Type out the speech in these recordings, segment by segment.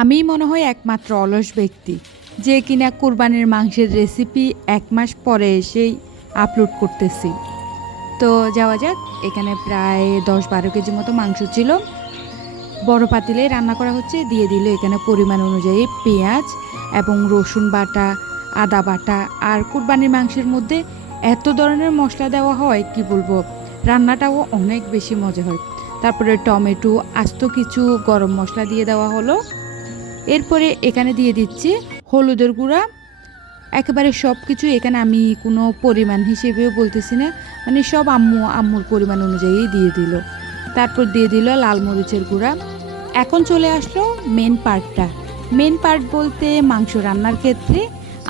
আমি মনে হয় একমাত্র অলস ব্যক্তি, যে কিনা কোরবানির মাংসের রেসিপি এক মাস পরে এসেই আপলোড করতেছি। তো যাওয়া যাক, এখানে প্রায় দশ বারো কেজি মতো মাংস ছিল। বড় পাতিলে রান্না করা হচ্ছে, দিয়ে দিল এখানে পরিমাণ অনুযায়ী পেঁয়াজ এবং রসুন বাটা, আদা বাটা আর কুরবানির মাংসের মধ্যে এত ধরনের মশলা দেওয়া হয়, কি বলব? রান্নাটাও অনেক বেশি মজা হয়। তারপরে টমেটো, আস্ত কিছু গরম মশলা দিয়ে দেওয়া হলো। এরপরে এখানে দিয়ে দিচ্ছি হলুদের গুঁড়া। একেবারে সব কিছু এখানে আমি কোনো পরিমাণ হিসেবেও বলতেছি না মানে সব আম্মু, আম্মুর পরিমাণ অনুযায়ী দিয়ে দিল। তারপর দিয়ে দিল লাল মরিচের গুঁড়া। এখন চলে আসলো মেন পার্টটা মেন পার্ট বলতে মাংস রান্নার ক্ষেত্রে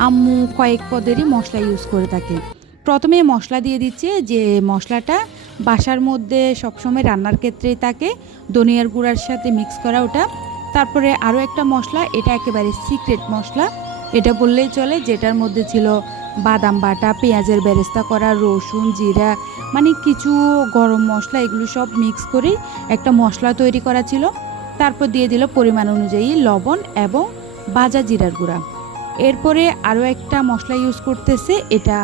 আম্মু কয়েক পদেরই মশলা ইউজ করে থাকে। প্রথমে মশলা দিয়ে দিচ্ছে যে মশলাটা বাসার মধ্যে সবসময় রান্নার ক্ষেত্রেই থাকে। ধনিয়ার গুঁড়ার সাথে মিক্স করা ওটা। তারপরে আরও একটা মশলা, এটা একেবারে সিক্রেট মশলা। এটা বললেই চলে, যেটার মধ্যে ছিল বাদাম বাটা, পেঁয়াজের বেরেস্তা করা, রসুন, জিরা মানে কিছু গরম মশলা, এগুলো সব মিক্স করে একটা মশলা তৈরি করা ছিল। তারপর দিয়ে দিল পরিমাণ অনুযায়ী লবণ এবং বাজা জিরার গুঁড়া। এরপরে আরও একটা মশলা ইউজ করতেছে, এটা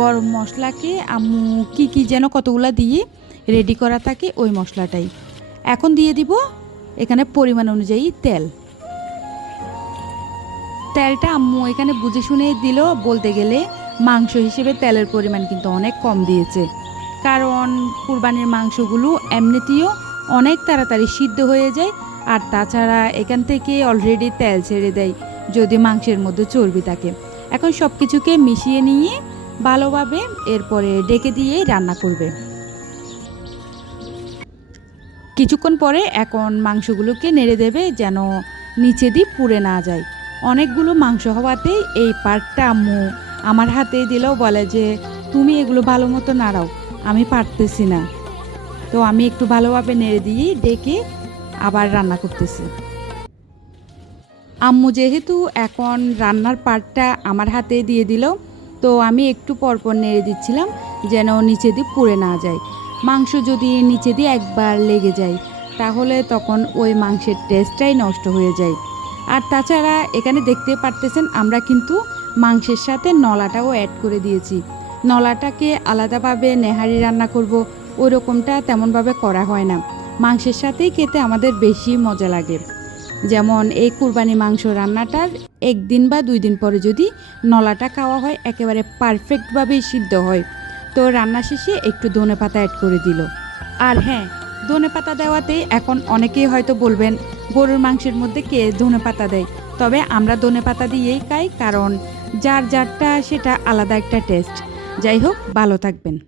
গরম মশলাকে আম্মু কি কি যেন কতগুলো দিয়ে রেডি করা থাকে, ওই মশলাটাই। এখন দিয়ে দিব এখানে পরিমাণ অনুযায়ী তেল। তেলটা আম্মু এখানে বুঝে শুনে দিল, বলতে গেলে মাংস হিসেবে তেলের পরিমাণ কিন্তু অনেক কম দিয়েছে। কারণ কুরবানির মাংসগুলো এমনিতেও অনেক তাড়াতাড়ি সিদ্ধ হয়ে যায়, আর তাছাড়া এখান থেকে অলরেডি তেল ছেড়ে দেয়, যদি মাংসের মধ্যে চর্বি থাকে। এখন সব কিছুকে মিশিয়ে নিয়ে ভালোভাবে এরপরে ডেকে দিয়ে রান্না করবে। কিছুক্ষণ পরে এখন মাংসগুলোকে নেড়ে দেবে যেন নিচে দিয়ে পুড়ে না যায়। অনেকগুলো মাংস হওয়াতেই এই পার্টটা আম্মু আমার হাতে দিলেও বলে যে, তুমি এগুলো ভালো মতো নাড়াও, আমি পারতেছি না। তো আমি একটু ভালোভাবে নেড়ে দিয়ে ডেকে আবার রান্না করতেছি। আম্মু যেহেতু এখন রান্নার পার্টটা আমার হাতে দিয়ে দিল, তো আমি একটু পরপর নেড়ে দিচ্ছিলাম যেন নিচে দিয়ে পুড়ে না যায়। মাংস যদি এর নিচে দিয়ে একবার লেগে যায়, তাহলে তখন ওই মাংসের টেস্টটাই নষ্ট হয়ে যায়। আর তাছাড়া এখানে দেখতে পারতেছেন আমরা কিন্তু মাংসের সাথে নলাটাও অ্যাড করে দিয়েছি। নলাটাকে আলাদাভাবে নেহারি রান্না করব ওই রকমটা তেমনভাবে করা হয় না। মাংসের সাথেই খেতে আমাদের বেশি মজা লাগে। যেমন এই কুরবানি মাংস রান্নাটার একদিন বা দুই দিন পরে যদি নলাটা খাওয়া হয়, একেবারে পারফেক্টভাবেই সিদ্ধ হয়। তো রান্না শেষে একটু ধনে পাতা অ্যাড করে দিল। আর হ্যাঁ ধনে পাতা দেওয়াতে এখন অনেকেই হয়তো বলবেন, গরুর মাংসের মধ্যে কে ধনে পাতা দেয়? তবে আমরা ধনে পাতা দিয়েই খাই, কারণ যার যারটা সেটা আলাদা একটা টেস্ট যাই হোক, ভালো থাকবেন।